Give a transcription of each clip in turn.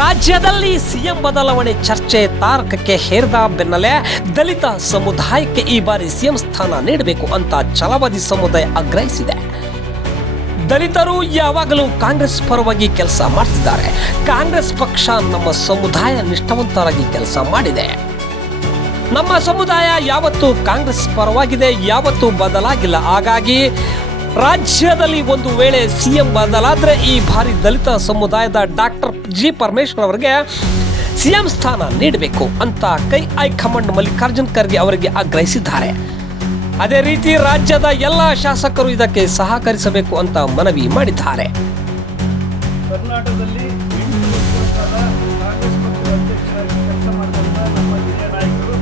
ರಾಜ್ಯದಲ್ಲಿ ಸಿಎಂ ಬದಲಾವಣೆ ಚರ್ಚೆ ತಾರಕಕ್ಕೆ ಹೇರಿದ ಬೆನ್ನಲ್ಲೇ ದಲಿತ ಸಮುದಾಯಕ್ಕೆ ಈ ಬಾರಿ ಸಿಎಂ ಸ್ಥಾನ ನೀಡಬೇಕು ಅಂತ ಛಲವಾದಿ ಸಮುದಾಯ ಆಗ್ರಹಿಸಿದೆ. ದಲಿತರು ಯಾವಾಗಲೂ ಕಾಂಗ್ರೆಸ್ ಪರವಾಗಿ ಕೆಲಸ ಮಾಡ್ತಿದ್ದಾರೆ. ಕಾಂಗ್ರೆಸ್ ಪಕ್ಷ ನಮ್ಮ ಸಮುದಾಯ ನಿಷ್ಠಾವಂತರಾಗಿ ಕೆಲಸ ಮಾಡಿದೆ. ನಮ್ಮ ಸಮುದಾಯ ಯಾವತ್ತೂ ಕಾಂಗ್ರೆಸ್ ಪರವಾಗಿದೆ, ಯಾವತ್ತೂ ಬದಲಾಗಿಲ್ಲ. ಹಾಗಾಗಿ ರಾಜ್ಯದಲ್ಲಿ ಒಂದು ವೇಳೆ ಸಿಎಂ ಬದಲಾದ್ರೆ ಈ ಬಾರಿ ದಲಿತ ಸಮುದಾಯದ ಡಾಕ್ಟರ್ ಜಿ ಪರಮೇಶ್ವರ್ ಅವರಿಗೆ ಸಿಎಂ ಸ್ಥಾನ ನೀಡಬೇಕು ಅಂತ ಹೈಕಮಾಂಡ್ ಮಲ್ಲಿಕಾರ್ಜುನ್ ಖರ್ಗೆ ಅವರಿಗೆ ಆಗ್ರಹಿಸಿದ್ದಾರೆ. ಅದೇ ರೀತಿ ರಾಜ್ಯದ ಎಲ್ಲ ಶಾಸಕರು ಇದಕ್ಕೆ ಸಹಕರಿಸಬೇಕು ಅಂತ ಮನವಿ ಮಾಡಿದ್ದಾರೆ. ಕರ್ನಾಟಕದಲ್ಲಿ 8 ವರ್ಷಗಳ ಕಾಲ ಕಾಂಗ್ರೆಸ್ ಪಕ್ಷದ ಅಧ್ಯಕ್ಷರಾಗಿ ಕೆಲಸ ಮಾಡಿದಂಥ ನಮ್ಮ ಹಿರಿಯ ನಾಯಕರು,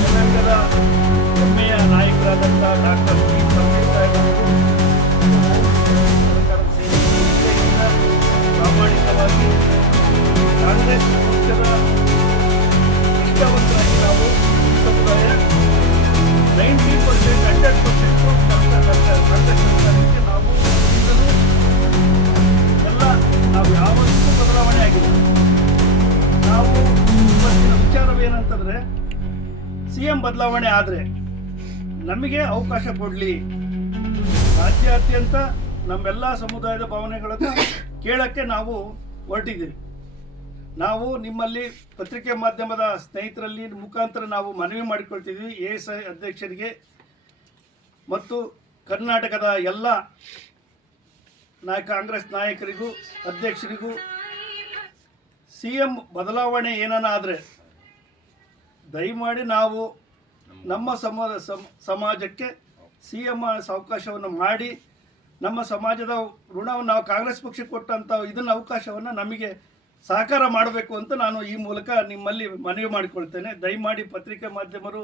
ಜನಾಂಗದ ಹೆಮ್ಮೆಯ ನಾಯಕರಾದಂಥ ಡಾಕ್ಟರ್ ಜಿ ಪರಮೇಶ್ವರ್ ಅವರು ಸರ್ಕಾರದ ಸೇವೆಯಿಂದ ಪ್ರಾಮಾಣಿಕವಾಗಿ ಕಾಂಗ್ರೆಸ್ ಪಕ್ಷದ ನಿಷ್ಠಾವಂತರಾಗಿ ನಾವು ಈ ಸಮುದಾಯ 90% 100% ಕಾಂಗ್ರೆಸ್ ಸರ್ಕಾರಕ್ಕೆ ನಾವು ನಾವು ಯಾವತ್ತೂ ಬದಲಾವಣೆ ಆಗಿದೆ. ನಾವು ಇವತ್ತಿನ ವಿಚಾರವೇನಂತಂದರೆ, ಸಿ ಎಂ ಬದಲಾವಣೆ ಆದರೆ ನಮಗೆ ಅವಕಾಶ ಕೊಡಲಿ, ರಾಜ್ಯಾದ್ಯಂತ ನಮ್ಮೆಲ್ಲ ಸಮುದಾಯದ ಭಾವನೆಗಳನ್ನು ಕೇಳೋಕ್ಕೆ ನಾವು ಹೊರಟಿದ್ದೀವಿ. ನಾವು ನಿಮ್ಮಲ್ಲಿ ಪತ್ರಿಕೆ ಮಾಧ್ಯಮದ ಸ್ನೇಹಿತರಲ್ಲಿ ಮುಖಾಂತರ ನಾವು ಮನವಿ ಮಾಡಿಕೊಳ್ತಿದ್ವಿ ASI ಅಧ್ಯಕ್ಷರಿಗೆ ಮತ್ತು ಕರ್ನಾಟಕದ ಎಲ್ಲ ಕಾಂಗ್ರೆಸ್ ನಾಯಕರಿಗೂ ಅಧ್ಯಕ್ಷರಿಗೂ, ಸಿಎಂ ಬದಲಾವಣೆ ಏನಾದರೆ ದಯಮಾಡಿ ನಾವು ನಮ್ಮ ಸಮಾಜಕ್ಕೆ ಸಿಎಂ ಅವಕಾಶವನ್ನು ಮಾಡಿ, ನಮ್ಮ ಸಮಾಜದ ಋಣವನ್ನು ನಾವು ಕಾಂಗ್ರೆಸ್ ಪಕ್ಷಕ್ಕೆ ಕೊಟ್ಟಂಥ ಇದನ್ನ ಅವಕಾಶವನ್ನು ನಮಗೆ ಸಹಕಾರ ಮಾಡಬೇಕು ಅಂತ ನಾನು ಈ ಮೂಲಕ ನಿಮ್ಮಲ್ಲಿ ಮನವಿ ಮಾಡಿಕೊಳ್ತೇನೆ. ದಯಮಾಡಿ ಪತ್ರಿಕೆ ಮಾಧ್ಯಮರು